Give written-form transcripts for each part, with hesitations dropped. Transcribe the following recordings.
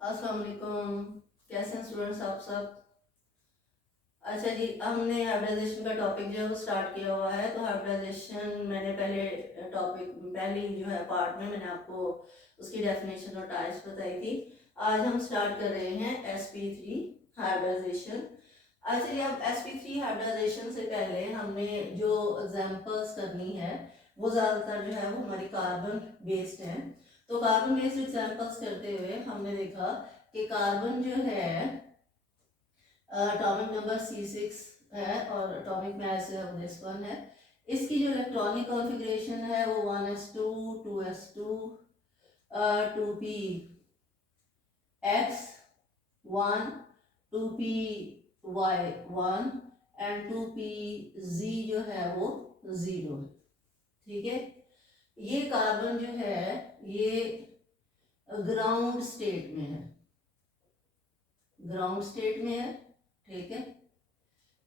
अस्सलाम वालेकुम। कैसे हैं स्टूडेंट्स आप सब? अच्छा जी, हमने हाइब्रिडाइजेशन का टॉपिक जो है वो स्टार्ट किया हुआ है। तो हाइब्रिडाइजेशन मैंने पहली जो है पार्ट में मैंने आपको उसकी डेफिनेशन और टाइप्स बताई थी। आज हम स्टार्ट कर रहे हैं sp3 हाइब्रिडाइजेशन। अच्छा जी, अब sp3 हाइब्रिडाइजेशन से पहले हमने जो एग्जांपल्स करनी है वो ज़्यादातर जो है वो हमारी कार्बन बेस्ड है। तो कार्बन बेस्ड एग्जांपल्स करते हुए हमने देखा कि कार्बन जो है एटॉमिक नंबर C6 है और एटॉमिक मास दिस वन है। इसकी जो इलेक्ट्रॉनिक कॉन्फ़िगरेशन है वो 1s2 2s2 2px1 2py1 and 2pz जो है वो 0 है। ठीक है, ये कार्बन जो है ये ग्राउंड स्टेट में है, ग्राउंड स्टेट में है। ठीक है,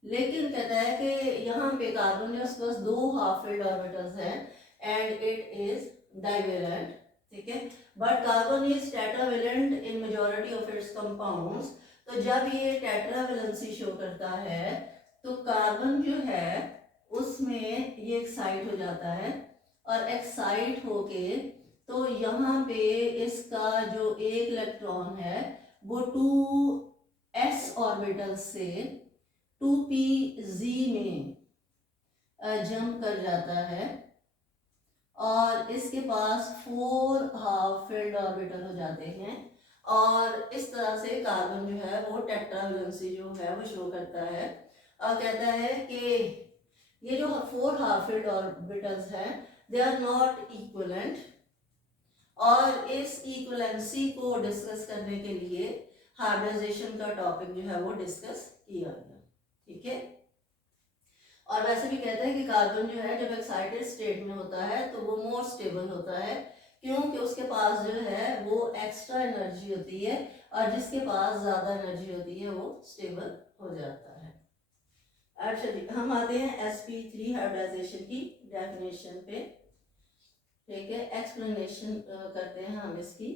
लेकिन कहता है कि यहाँ पे कार्बन के पास दो हाफ फील्ड ऑर्बिटल्स हैं एंड इट इज डाइवेलेंट। ठीक है, but carbon is tetravalent in majority of its compounds. तो जब ये टेट्रावेलेंसी शो करता है तो कार्बन जो है उसमें ये एक्साइट हो जाता है और एक्साइट होके तो यहाँ पे इसका जो एक इलेक्ट्रॉन है वो 2s ऑर्बिटल से 2pz में जंप कर जाता है और इसके पास 4 हाफ फील्ड ऑर्बिटल हो जाते हैं और इस तरह से कार्बन जो है वो टेट्रावेलेंसी जो है वो शो करता है और कहता है कि ये जो 4 हाफ फील्ड ऑर्बिटल्स हैं दे आर नॉट इक्वलेंट। और इस इक्वलेंसी को डिस्कस करने के लिए हाइब्रिडाइजेशन का टॉपिक जो है वो डिस्कस किया गया। ठीक है, और वैसे भी कहते हैं कि कार्बन जो है जब एक्साइटेड स्टेट में होता है तो वो मोर स्टेबल होता है, क्योंकि उसके पास जो है वो एक्स्ट्रा एनर्जी होती है और जिसके पास ज़्यादा एनर्जी होती है वो स्टेबल हो जाता है। अच्छा जी, हम आते हैं sp3 हाइब्रिडाइजेशन की डेफिनेशन पे। ठीक है, एक्सप्लेनेशन करते हैं हम इसकी।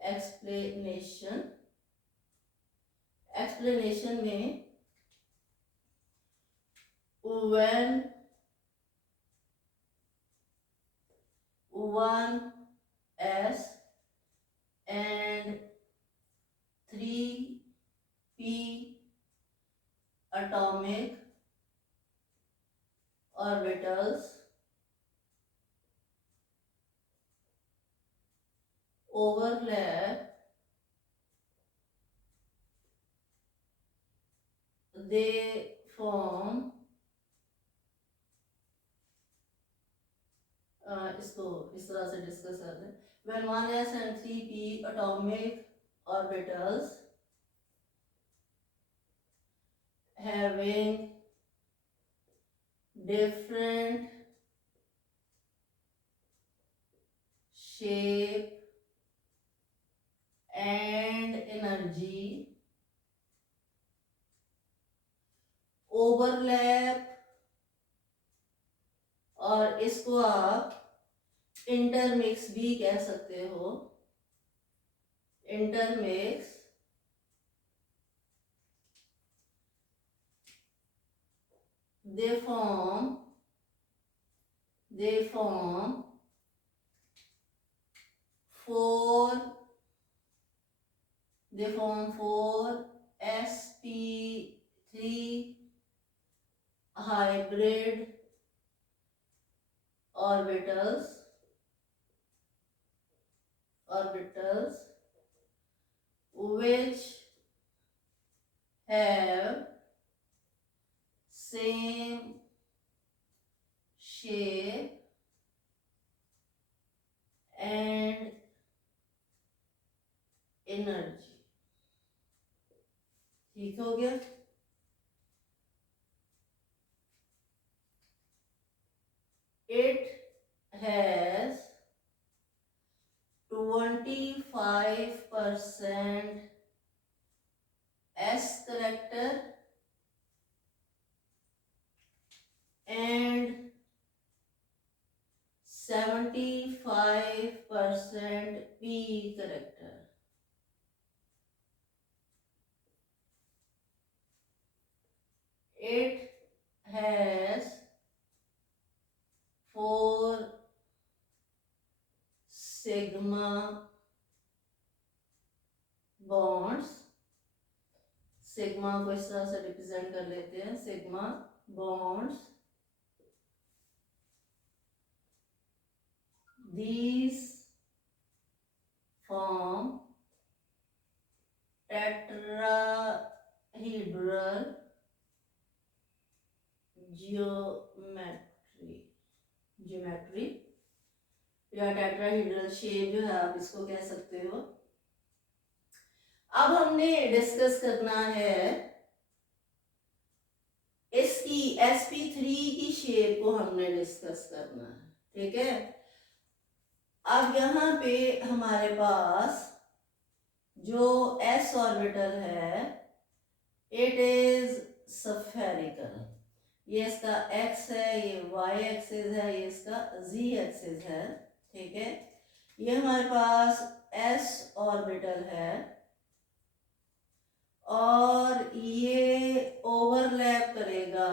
एक्सप्लेनेशन एक्सप्लेनेशन में when 1s and 3p atomic orbitals overlap, they form इसको इस तरह से डिस्कस करते हैं। when 1s and 3p atomic orbitals having different shape and energy overlap, और इसको आप इंटरमिक्स भी कह सकते हो, intermix they form 4 sp3 hybrid orbitals which have same shape and energy। ठीक हो गया। it has 25% S character and 75% P character। it has 4 sigma bonds. Sigma को इस तरह से रिप्रेजेंट कर लेते हैं, sigma bonds. These form tetrahedral geometry या टेट्राहेड्रल शेप जो है आप इसको कह सकते हो. अब हमने डिस्कस करना है इसकी sp3 की शेप को हमने डिस्कस करना है. ठीक है. अब यहाँ पे हमारे पास जो s ऑर्बिटल है इट इज स्फेरिकल. ये इसका x है, ये y एक्सिस है, ये इसका z एक्सिस है. ठीक है. ये हमारे पास s ऑर्बिटल है और ये ओवरलैप करेगा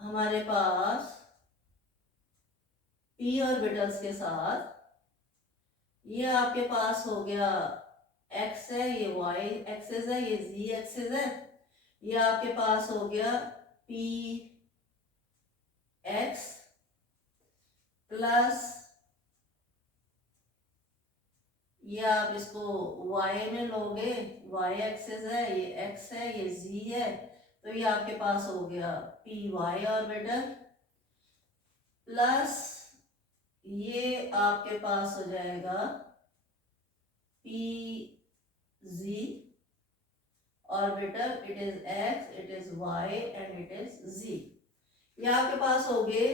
हमारे पास p ऑर्बिटल्स के साथ. ये आपके पास हो गया x है, ये y एक्सिस है, ये z एक्सिस है. ये आपके पास हो गया p x प्लस ये आप इसको y में लोगे, y एक्सिस है, ये x है, ये z है. तो ये आपके पास हो गया py ऑर्बिटल प्लस ये आपके पास हो जाएगा pz orbital. It is x, it is y and it is z. ये आपके पास हो गए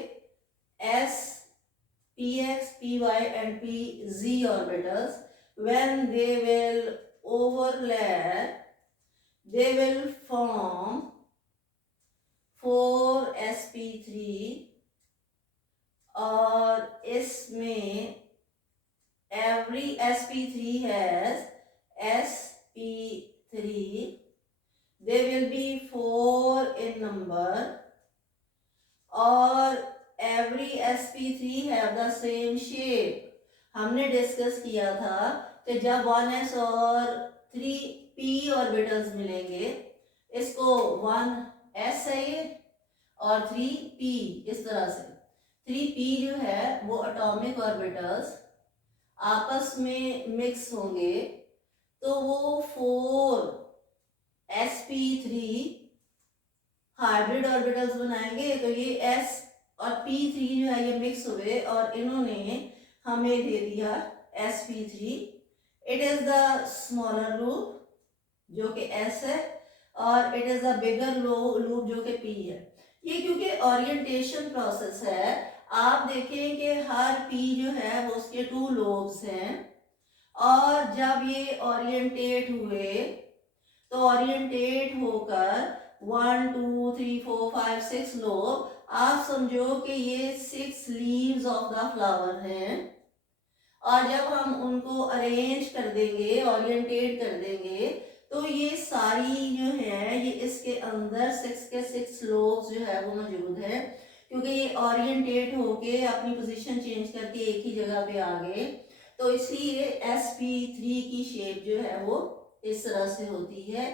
s px py and pz orbitals. When they will overlap they will form 4sp3 और इसमें every sp3 has sp3. They will be 4 in number और every sp3 have the same shape. हमने discuss किया था कि जब 1s और 3p orbitals मिलेंगे, इसको 1s है ये और 3p इस तरह से. 3p जो है वो एटॉमिक ऑर्बिटल्स आपस में मिक्स होंगे तो वो 4sp3 हाइब्रिड ऑर्बिटल्स बनाएंगे. तो ये s और p3 जो है ये मिक्स हुए और इन्होंने हमें दे दिया sp3. It is the smaller loop जो कि s है और it is the bigger loop जो कि p है. ये क्योंकि ओरिएंटेशन प्रोसेस है, आप देखें कि हर p जो है वो उसके 2 लोब्स हैं और जब ये ओरिएंटेट हुए तो ओरिएंटेट होकर 1 2 3 4 5 6 लोब, आप समझो कि ये 6 लीव्स ऑफ द फ्लावर हैं. और जब हम उनको अरेंज कर देंगे, ओरिएंटेट कर देंगे तो ये सारी जो है ये इसके अंदर 6 के 6 लोब्स जो है वो मौजूद है. क्योंकि ये ओरिएंटेट होके अपनी पोजीशन चेंज करके एक ही जगह पे आ गए तो इसलिए sp3 की शेप जो है वो इस तरह से होती है.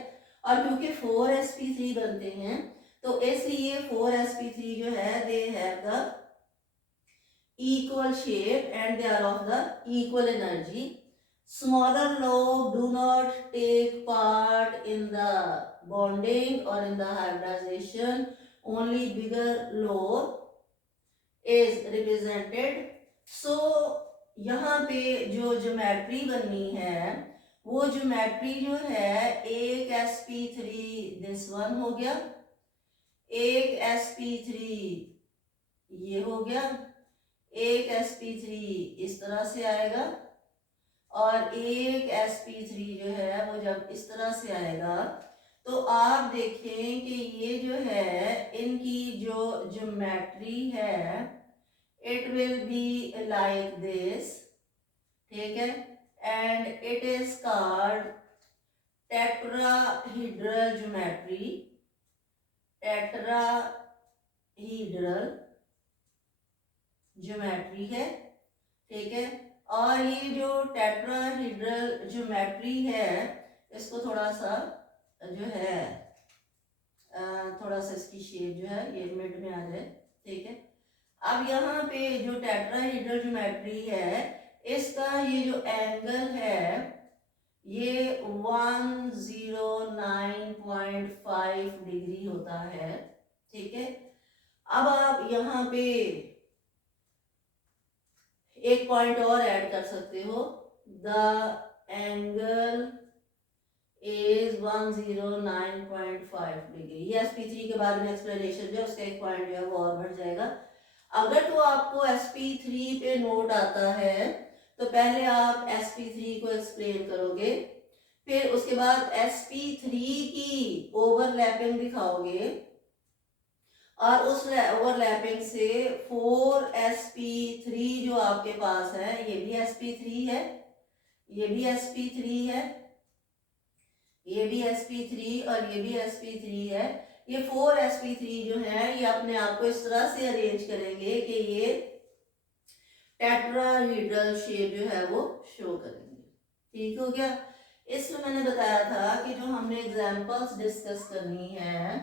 और क्योंकि 4sp3 बनते हैं तो इसलिए 4sp3 जो है they have the equal shape and they are of the equal energy. Smaller lobe do not take part in the bonding or in the hybridization. Only bigger lobe is represented. So यहाँ पे जो geometry बननी है वो geometry जो है एक sp3 this one हो गया, एक sp3 ये हो गया, एक sp3 इस तरह से आएगा और एक sp3 जो है वो जब इस तरह से आएगा तो आप देखें कि ये जो है इनकी जो ज्योमेट्री है it will be like this. ठीक है. And it is called tetrahedral geometry, tetrahedral geometry है, ठीक है। और ये जो टेट्राहीड्रल ज्योमेट्री है, इसको थोड़ा सा जो है थोड़ा सा इसकी शेप जो है ये मिड में आ जाए, ठीक है। अब यहाँ पे जो टेट्राहीड्रल ज्योमेट्री है, इसका ये जो एंगल है ये 109.5 डिग्री होता है, ठीक है। अब आप यहाँ पे एक पॉइंट और ऐड कर सकते हो, द एंगल इज 109.5 डिग्री। ये sp3 के बारे में एक्सप्लेनेशन जो है उसका एक पॉइंट जो है वो और बढ़ जाएगा। अगर तो आपको sp3 पे नोट आता है तो पहले आप sp3 को एक्सप्लेन करोगे, फिर उसके बाद sp3 की ओवरलैपिंग दिखाओगे और उस ओवरलैपिंग से 4sp3 जो आपके पास है, ये भी sp3 है, ये भी sp3 है, ये भी sp3 और ये भी sp3 है। ये 4sp3 जो है ये अपने आप को इस तरह से अरेंज करेंगे कि ये टेट्राहीड्रल शेप जो है वो शो करेंगे, ठीक हो गया। इसमें मैंने बताया था कि जो हमने एग्जांपल्स डिस्कस करनी है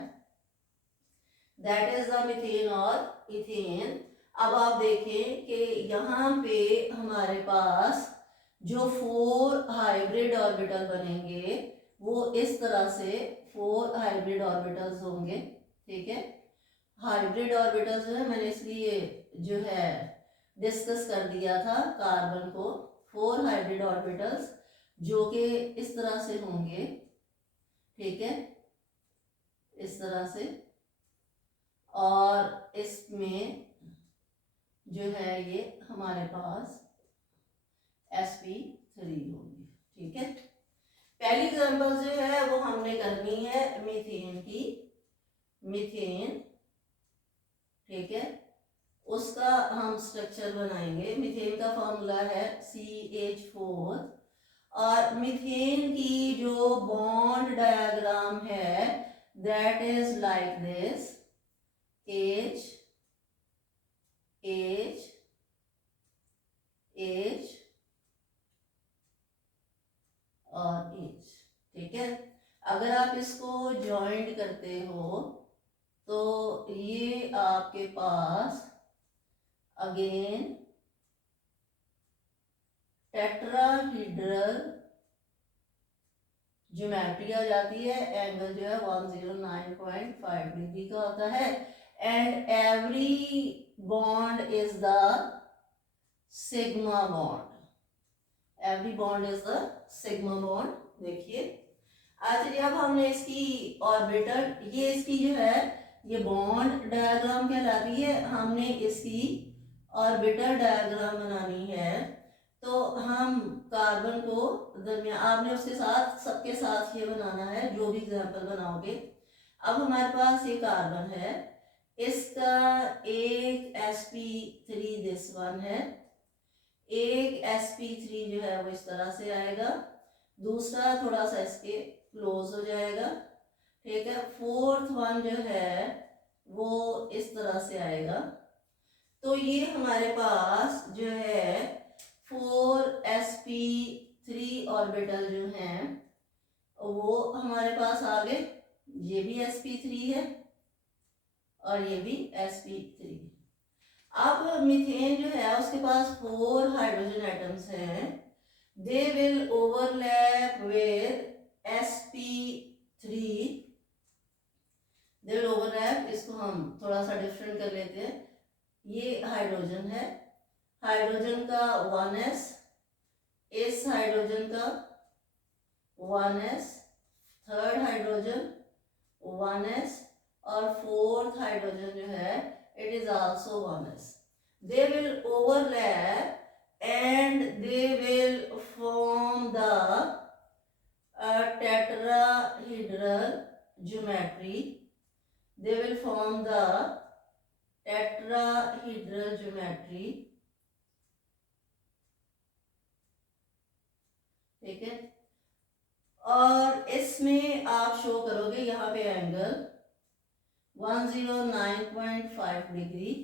दैट इज द मीथेन और इथेन। अब आप देखें कि यहाँ पे हमारे पास जो 4 हाइब्रिड ऑर्बिटल बनेंगे वो इस तरह से 4 हाइब्रिड ऑर्बिटल्स होंगे, ठीक है। हाइब्रिड ऑर्बिटल्स जो है मैंने इसलिए जो है डिस्कस कर दिया था कार्बन को, 4 हाइब्रिड ऑर्बिटल्स जो कि इस तरह से होंगे, ठीक है, इस तरह से। और इसमें जो है ये हमारे पास sp3 होगी, ठीक है। पहली एग्जांपल जो है वो हमने करनी है मीथेन की, मीथेन, ठीक है। उसका हम स्ट्रक्चर बनाएंगे। मीथेन का फॉर्मूला है CH4 और मीथेन की जो बॉन्ड डायग्राम है that is like this, H H H और H, ठीक है। अगर आप इसको ज्वाइंट करते हो तो ये आपके पास अगेन टेट्राहीड्रल ज्योमेट्री आ जाती है। एंगल जो है 109.5 डिग्री का होता है and every bond is the sigma bond, every bond is the sigma bond. देखिए चलिए अब हमने इसकी ऑर्बिटल, ये इसकी जो है ये बॉन्ड डायग्राम कहलाती है, हमने इसकी ऑर्बिटल डायग्राम बनानी है। तो हम कार्बन को दरमियान, आपने उसके साथ सबके साथ ये बनाना है जो भी एग्जाम्पल बनाओगे। अब हमारे पास ये कार्बन है, इसका एक sp3 दिस वन है, एक sp3 जो है वो इस तरह से आएगा, दूसरा थोड़ा सा इसके क्लोज हो जाएगा, ठीक है। फोर्थ वन जो है वो इस तरह से आएगा। तो ये हमारे पास जो है 4sp3 ऑर्बिटल जो हैं वो हमारे पास आ गए। ये भी sp3 है और ये भी sp3। अब मीथेन जो है उसके पास 4 हाइड्रोजन एटम्स हैं, they will overlap with sp3, they will overlap. इसको हम थोड़ा सा डिफरेंट कर लेते हैं। ये हाइड्रोजन है, हाइड्रोजन का 1s, इस हाइड्रोजन का 1s, थर्ड हाइड्रोजन 1s और फोर्थ हाइड्रोजन जो है it is also 1s. They will overlap and they will form the tetrahedral geometry. They will form the tetrahedral geometry. ठीक है। और इसमें आप शो करोगे यहाँ पे एंगल 109.5 डिग्री,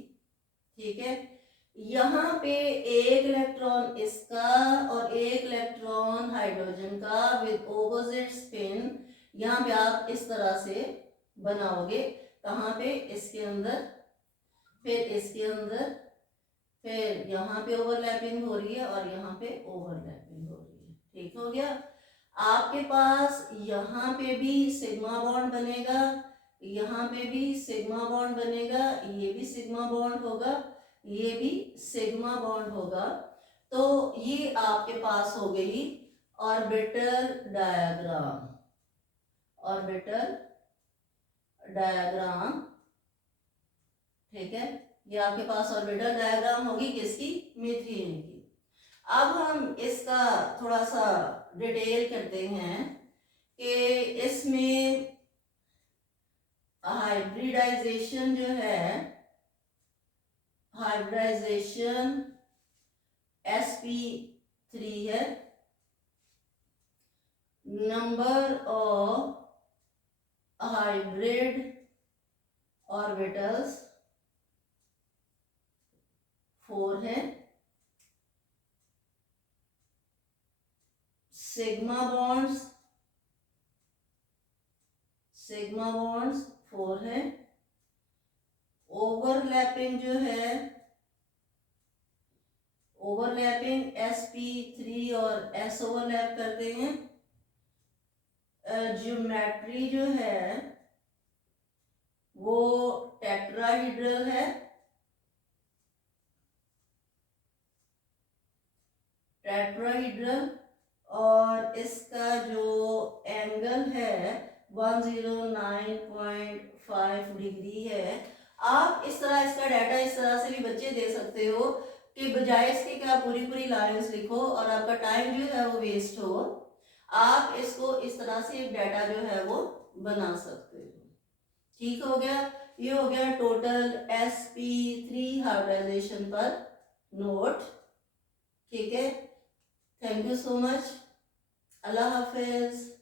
ठीक है। यहाँ पे एक इलेक्ट्रॉन इसका और एक इलेक्ट्रॉन हाइड्रोजन का विद ऑपोजिट स्पिन यहाँ पे आप इस तरह से बनाओगे। कहाँ पे? इसके अंदर, फिर इसके अंदर, फिर यहाँ पे ओवरलैपिंग हो रही है और यहाँ पे ओवरलैपिंग हो रही है। ठीक हो गया। आपके पास यहाँ पे भी सिग्मा बॉन्ड बनेगा, यहाँ पे भी सिग्मा बॉन्ड बनेगा, ये भी सिग्मा बॉन्ड होगा, ये भी सिग्मा बॉन्ड होगा। तो ये आपके पास हो गई ऑर्बिटल डायग्राम, ऑर्बिटल डायग्राम, ठीक है। ये आपके पास ऑर्बिटल डायग्राम होगी किसकी? मीथेन की। अब हम इसका थोड़ा सा डिटेल करते हैं कि इसमें हाइब्रिडाइजेशन जो है, हाइब्रिडाइजेशन sp3 है, नंबर ऑफ हाइब्रिड ऑर्बिटल्स 4 है, सिग्मा बॉन्ड्स 4 है, ओवरलैपिंग जो है, ओवरलैपिंग sp3 और s ओवरलैप करते हैं। ज्योमेट्री जो है वो टेट्राहीड्रल है, टेट्राहीड्रल, और इसका जो एंगल है 109.5 डिग्री है। आप इस तरह इसका डाटा इस तरह से भी बच्चे दे सकते हो कि बजाय इसके कि आप पूरी पूरी लाइंस लिखो और आपका टाइम जो है वो वेस्ट हो, आप इसको इस तरह से एक डाटा जो है वो बना सकते हो। ठीक हो गया। ये हो गया टोटल sp3 हाइब्रिडाइजेशन पर नोट, ठीक है। Thank you so much. Allah Hafiz.